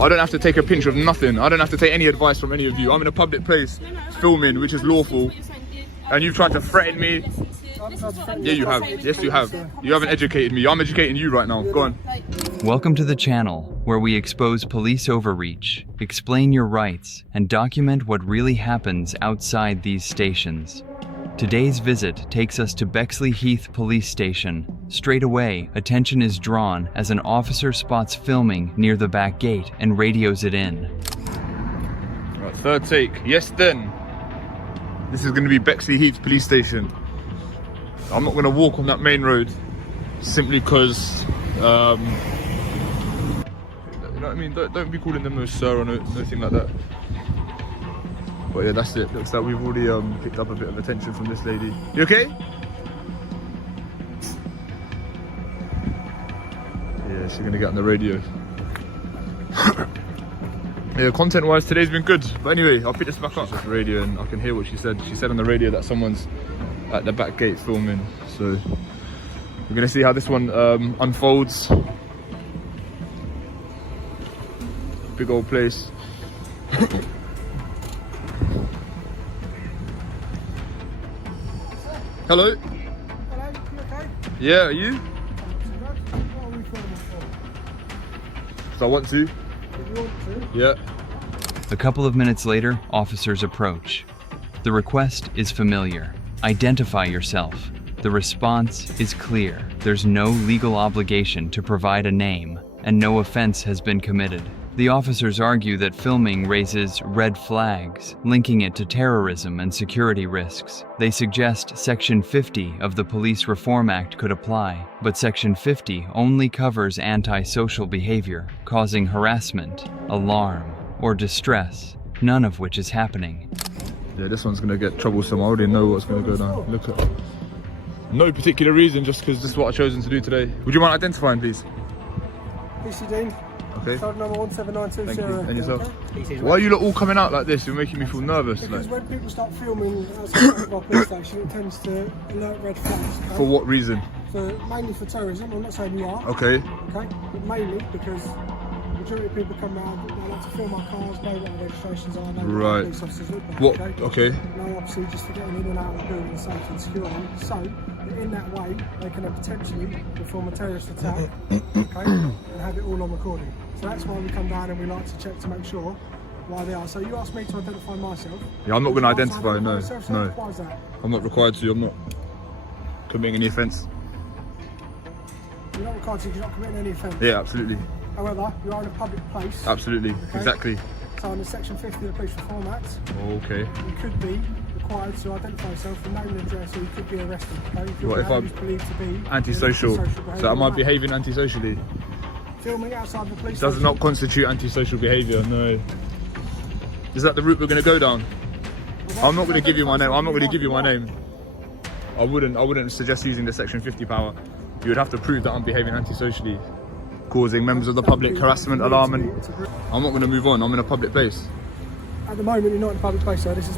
I don't have to take a pinch of nothing. I don't have to take any advice from any of you. I'm in a public place filming, which is lawful. And you've tried to threaten me. Yeah, you have. Yes, you have. You haven't educated me. I'm educating you right now. Go on. Welcome to the channel, where we expose police overreach, explain your rights, and document what really happens outside these stations. Today's visit takes us to Bexley Heath Police Station. Straight away, attention is drawn as an officer spots filming near the back gate and radios it in. Right, third take. Yes, then. This is going to be Bexley Heath Police Station. I'm not going to walk on that main road simply because, you know what I mean? Don't be calling them no sir or nothing like that. But yeah, that's it. Looks like we've already picked up a bit of attention from this lady. You okay? Yeah, she's going to get on the radio. Yeah, content-wise, today's been good. But anyway, I'll pick this back up. She's on the radio and I can hear what she said. She said on the radio that someone's at the back gate filming. So we're gonna see how this one unfolds. Big old place. Hello? Hello, you okay? Yeah, are you? What are we filming for? So I want to. If you want to. Yeah. A couple of minutes later, officers approach. The request is familiar. Identify yourself. The response is clear. There's no legal obligation to provide a name, and no offense has been committed. The officers argue that filming raises red flags, linking it to terrorism and security risks. They suggest Section 50 of the Police Reform Act could apply, but Section 50 only covers antisocial behavior, causing harassment, alarm, or distress, none of which is happening. Yeah, this one's gonna get troublesome. I already know what's gonna go down. Look at no particular reason, just because this is what I've chosen to do today. Would you mind identifying, please? PC Dean. Okay. Card number 17920. Thank you. And yourself? Okay? Why are you lot all coming out like this? You're making me feel nervous. Because Like, when people start filming outside of our police station, it tends to alert red flags. Okay? for what reason? Mainly for terrorism. I'm not saying you are. Okay. Okay. But mainly because the majority of people come around, they like to film our cars, know what our registrations are, know what Right. our police officers look like. What? Okay. Okay. No, obviously, just for getting in and out of the building safe and securely. So, in that way, they can potentially perform a terrorist attack, okay, and have it all on recording. So that's why we come down and we like to check to make sure why they are. So you asked me to identify myself. Yeah, I'm not going to You asked identify. No, yourself, so no. why is that? I'm not required to. I'm not committing any offence. You're not required to because you're not committing any offence. Yeah, absolutely, However, you are in a public place. absolutely, Okay. exactly. So under Section 50 of the Police Reform Act, Okay. you could be required to identify yourself with name and address, or you could be arrested. Okay? If your What if I'm behaviour is believed to be Antisocial. behaviour. So am I behaving antisocially? Filming outside the police Does station. not constitute antisocial behaviour. No. Is that the route we're going to go down? I'm not going to give you my name. I'm not going to give you my name. I wouldn't suggest using the Section 50 power. You would have to prove that I'm behaving antisocially, causing members of the public harassment, alarm, and I'm not going to move on. I'm in a public place. At the moment, you're not in a public place, so this is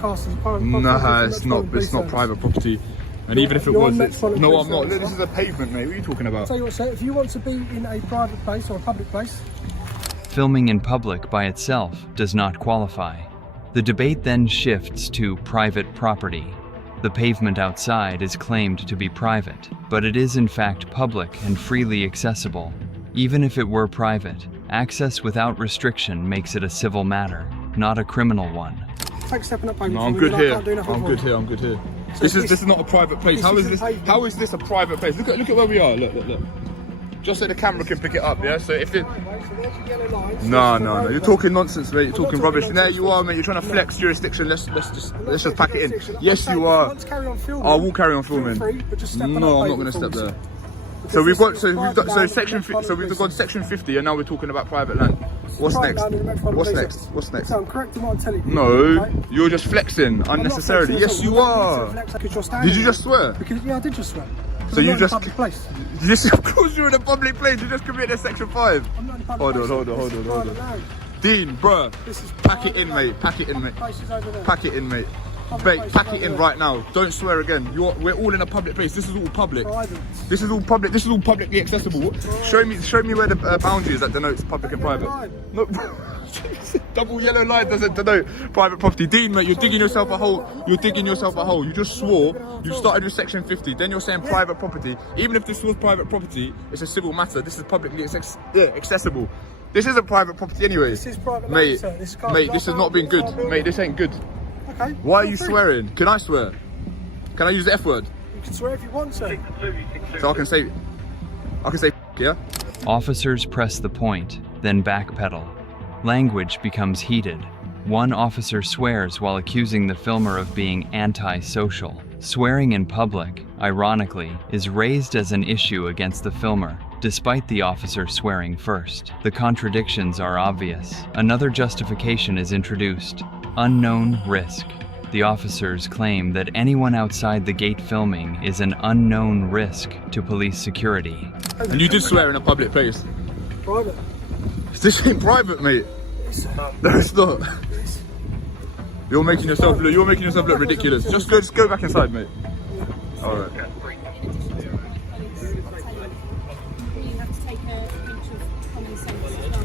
cast as a private property. Nah, it's not. Metropolitan It's not Police private property. And You're- even if it you're was, on Metropolitan no, Police I'm not. Service, Look, this is a pavement, mate. What are you talking I'll about? tell you what, sir, if you want to be in a private place or a public place, Filming in public by itself does not qualify. The debate then shifts to private property. The pavement outside is claimed to be private, but it is in fact public and freely accessible. Even if it were private, access without restriction makes it a civil matter, not a criminal one. take a step in that pavement. No, I'm for me, good and I here. can't do nothing I'm for good you. here. I'm good here. So This this- is not a private place. this How is isn't this? pavement. How is this a private place? Look at where we are. Look. Just so the camera can pick it up. Yeah. So if it. Driveway, so there's your yellow lines, No. there's the You're roadway. talking nonsense, mate. You're I'm not talking talking rubbish. nonsense. There you are, mate. You're trying to No. flex jurisdiction. Let's I'm not just taking pack it in. jurisdiction. I'm Yes, saying you if are. want to carry on filming, I will carry on feel filming. free, but just step on that No, I'm not pavement going to for step me, there. sir. So we've got Because so it's we've got private so land section in the so we've Metropolitan got section 50 and now we're talking about private land. What's Private next? land in the Metropolitan What's Police next? Service. What's next? So I'm correct in what I'm telling you. No, okay? you're just flexing I'm not unnecessarily. flexing Yes, at you all. I'm not are. going to flex because you're standing Did you there. just swear? Because, yeah, I did just swear. So I'm you not just in a public place. Yes, of course you're in a public place. You just committed section 5. I'm not in a public Hold on, place. hold on, This hold is on, hold private on. land. Dean, bruh, This is pack it private in, land. mate. Pack it in, mate. Public place is over there. Pack it in, mate. Public Babe, place, pack it in right now. Don't swear again. We're all in a public place. This is all public. Private. This is all public. This is all publicly accessible. Show me where the boundary is that denotes public and private. No, double yellow line doesn't denote private property. Dean, mate, you're digging yourself a hole. You're digging yourself a hole. You just swore. You started with section 50. Then you're saying private property. Even if this was private property, it's a civil matter. This is publicly accessible. This isn't private property anyway. This is private mate. land, sir. Mate, this has not been good. Mate, this ain't good. Okay. Why are you swearing? Can I swear? Can I use the F word? You can swear if you want to. So I can say, yeah? Officers press the point, then backpedal. Language becomes heated. One officer swears while accusing the filmer of being antisocial. Swearing in public, ironically, is raised as an issue against the filmer, despite the officer swearing first. The contradictions are obvious. Another justification is introduced: unknown risk. The officers claim that anyone outside the gate filming is an unknown risk to police security. And you did swear in a public place. Private. This ain't private, mate. No, it's not. You're making yourself look ridiculous. Just go back inside, mate. All right.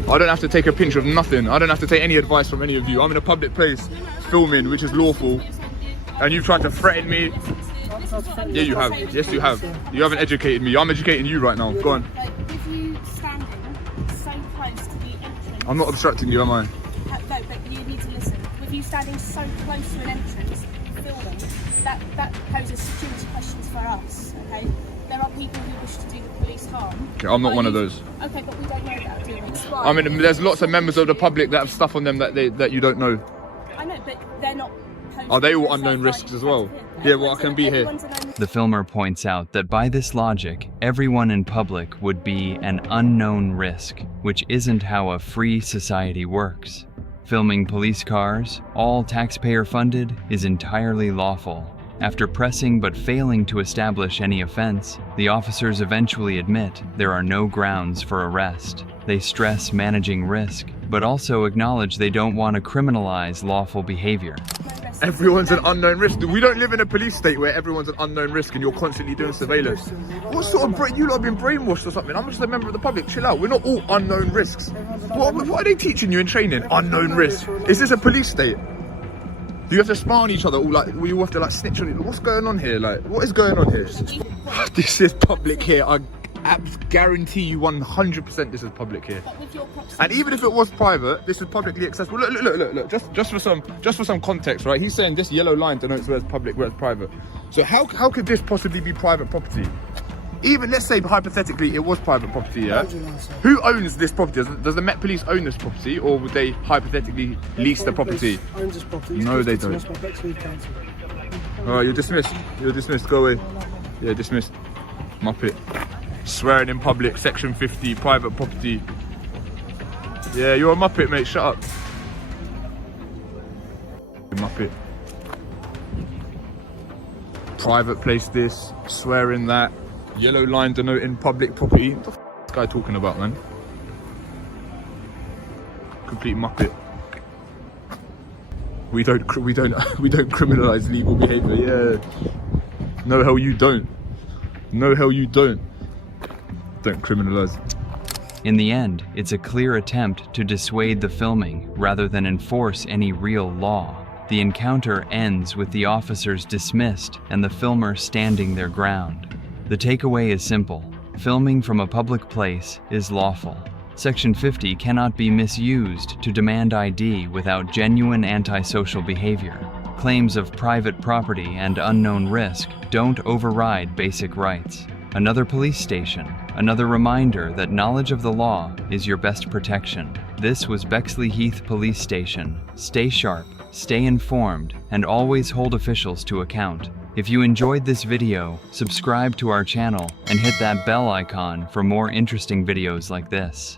I don't have to take a pinch of nothing. I don't have to take any advice from any of you. I'm in a public place filming, which is lawful, and you've tried to threaten me. Yeah, you have. Yes, you have. You haven't educated me. I'm educating you right now. Go on. With you standing so close to the entrance. I'm not obstructing you, am I? No, but you need to listen. With you standing so close to an entrance, filming, that poses security questions for us. Okay, there are people who wish to do the police harm. Okay, I'm not one of those. Okay, but we don't know that, do we? I mean, there's lots of members of the public that have stuff on them that you don't know. I know, but they're not. Are they all unknown risks as well? Yeah, well, I can be here. The filmer points out that by this logic, everyone in public would be an unknown risk, which isn't how a free society works. Filming police cars, all taxpayer funded, is entirely lawful. After pressing but failing to establish any offense, the officers eventually admit there are no grounds for arrest. They stress managing risk, but also acknowledge they don't want to criminalize lawful behavior. Everyone's an unknown risk. We don't live in a police state where everyone's an unknown risk and you're constantly doing surveillance. What sort of you lot have been brainwashed or something? I'm just a member of the public. Chill out. We're not all unknown risks. What are they teaching you in training? Unknown risk. Is this a police state? Do you have to spy on each other? All like, you have to like snitch on it. What's going on here? Like, what is going on here? This is public here. I guarantee you 100% this is public here. And even if it was private, this is publicly accessible. Look. Just for some context, right? He's saying this yellow line denotes where's public, where's private. So how could this possibly be private property? Even let's say hypothetically it was private property, yeah? Who owns this property? Does the Met Police own this property, or would they hypothetically lease the property? Owns this property. No, they don't. Alright, you're dismissed. You're dismissed. Go away. Yeah, dismissed. Muppet. Swearing in public, section 50, private property. Yeah, you're a muppet, mate. Shut up. You muppet. Private place this, swearing that. Yellow line denoting public property. What the f is this guy talking about, man? Complete muppet. We don't criminalize legal behaviour. Yeah. No hell you don't. No hell you don't. Don't criminalize. In the end, it's a clear attempt to dissuade the filming rather than enforce any real law. The encounter ends with the officers dismissed and the filmer standing their ground. The takeaway is simple. Filming from a public place is lawful. Section 50 cannot be misused to demand ID without genuine antisocial behavior. Claims of private property and unknown risk don't override basic rights. Another police station, another reminder that knowledge of the law is your best protection. This was Bexley Heath Police Station. Stay sharp, stay informed, and always hold officials to account. If you enjoyed this video, subscribe to our channel and hit that bell icon for more interesting videos like this.